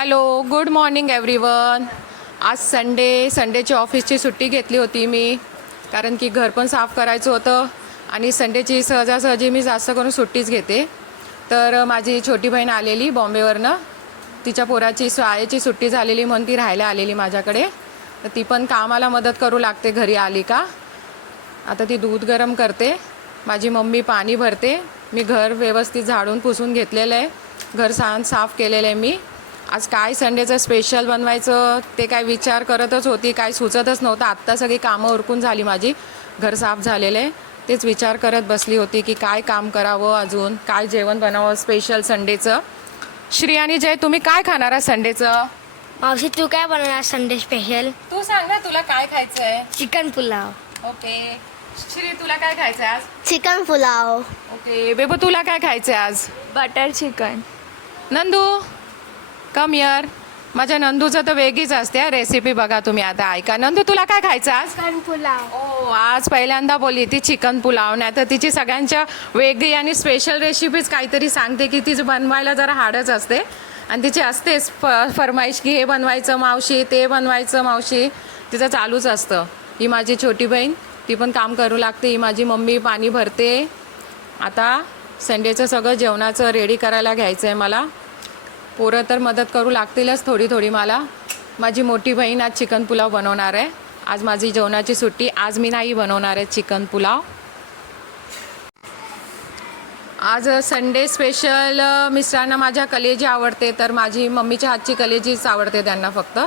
Hello, good morning everyone. आज संडेची ऑफिसची सुट्टी घेतली होती मी, कारण की घर पण साफ करायचं होतं आणि संडेची सहजासहजी मी जास्त करून सुट्टीच घेते. तर माझी छोटी बहीण आलेली बॉम्बेवरनं, तिच्या पोराची शाळेची सुट्टी झालेली म्हणून ती राहायला आलेली माझ्याकडे. तर ती पण कामाला मदत करू लागते घरी आली का. आता ती दूध गरम करते, माझी मम्मी पाणी भरते, मी घर व्यवस्थित झाडून पुसून घेतलेलं आहे, घर साफ केलेलं आहे मी. आज काय संडेचं स्पेशल बनवायचं ते काय विचार करतच होती, काय सुचतच नव्हतं. आत्ता सगळी कामं उरकून झाली माझी, घर साफ झालेलं आहे. तेच विचार करत बसली होती की काय काम करावं, अजून काय जेवण बनावं स्पेशल संडेचं. श्री आणि जय, तुम्ही काय खाणार आहे संडेचं? मावशी तू काय बनवणार संडे स्पेशल? तू सांग ना, तुला काय खायचं आहे? चिकन पुलाव. ओके. श्री, तुला काय खायचं आहे आज? चिकन पुलाव. ओके. बेबू, तुला काय खायचं आहे आज? Butter chicken. Nandu, come here. माझ्या नंदूचं तर वेगळीच असते रेसिपी, बघा तुम्ही आता ऐका. नंदू, तुला काय खायचं आज? चिकन पुलाव. ओ, आज पहिल्यांदा बोलली ती चिकन पुलाव. नाही तर तिची सगळ्यांच्या वेगळी आणि स्पेशल रेसिपीज काहीतरी सांगते की तिचं बनवायला जरा हार्डच असते. आणि तिची असतेच फरमाईश की हे बनवायचं मावशी, ते बनवायचं मावशी, तिचं चालूच असतं. ही माझी छोटी बहीण, ती पण काम करू लागते. ही माझी मम्मी पाणी भरते. आता संडेचं सगळं जेवणाचं रेडी करायला घ्यायचं आहे मला. पोरं तर मदत करू लागतीलच थोडी थोडी मला. माझी मोठी बहीण आज चिकन पुलाव बनवणार आहे. आज माझी जेवणाची सुट्टी, आज मी नाही बनवणार आहे चिकन पुलाव. आज संडे स्पेशल. मिस्टरांना माझ्या कलेजी आवडते, तर माझी मम्मीच्या हातची कलेजीच आवडते त्यांना फक्त.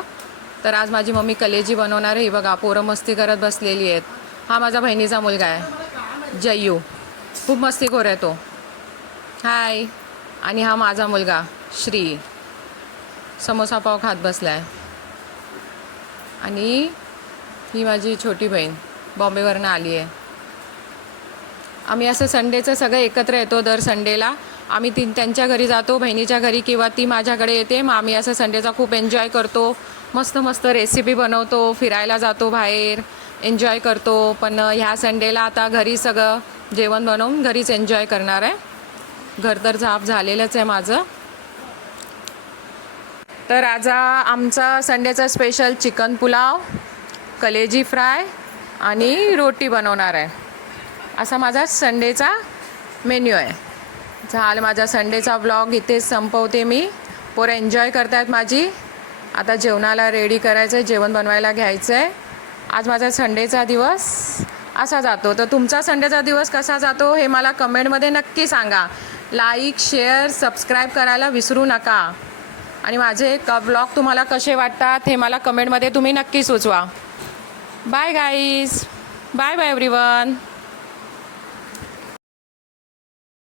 तर आज माझी मम्मी कलेजी बनवणार आहे. ही बघा, पोरं मस्ती करत बसलेली आहेत. हा माझा बहिणीचा मुलगा आहे जयू, खूप मस्तीखोर आहे तो. हाय. आणि हा माझा मुलगा श्री, समोसा पाव खात बसला आहे. आणि ही माझी छोटी बहीण बॉम्बेवरनं आली आहे. आम्ही असं संडेचं सगळं एकत्र येतो दर संडेला. आम्ही त्यांच्या घरी जातो, बहिणीच्या घरी, किंवा ती माझ्याकडे येते. मग आम्ही असं संडेचा खूप एन्जॉय करतो. मस्त मस्त रेसिपी बनवतो, फिरायला जातो बाहेर, एन्जॉय करतो. पण ह्या संडेला आता घरी सगळं जेवण बनवून घरीच एन्जॉय करणार आहे. घर तर साफ झालेलंच आहे माझं. तर आज आमचा संडेचा स्पेशल चिकन पुलाव, कलेजी फ्राय आणि रोटी बनवणार आहे. असा माझा संडेचा मेन्यू आहे. झालं, माझा संडेचा व्लॉग इथेच संपवते मी. पोरं एन्जॉय करतायत माझी. आता जेवणाला रेडी करायचं आहे, जेवण बनवायला घ्यायचं आहे. आज माझा संडेचा दिवस असा जातो. तर तुमचा संडेचा दिवस कसा जातो हे मला कमेंटमध्ये नक्की सांगा. लाईक, शेअर, सबस्क्राईब करायला विसरू नका. आणि माझे व्लॉग तुम्हाला कसे वाटतात हे मला कमेंटमध्ये तुम्ही नक्की सुचवा. Bye guys, bye bye everyone.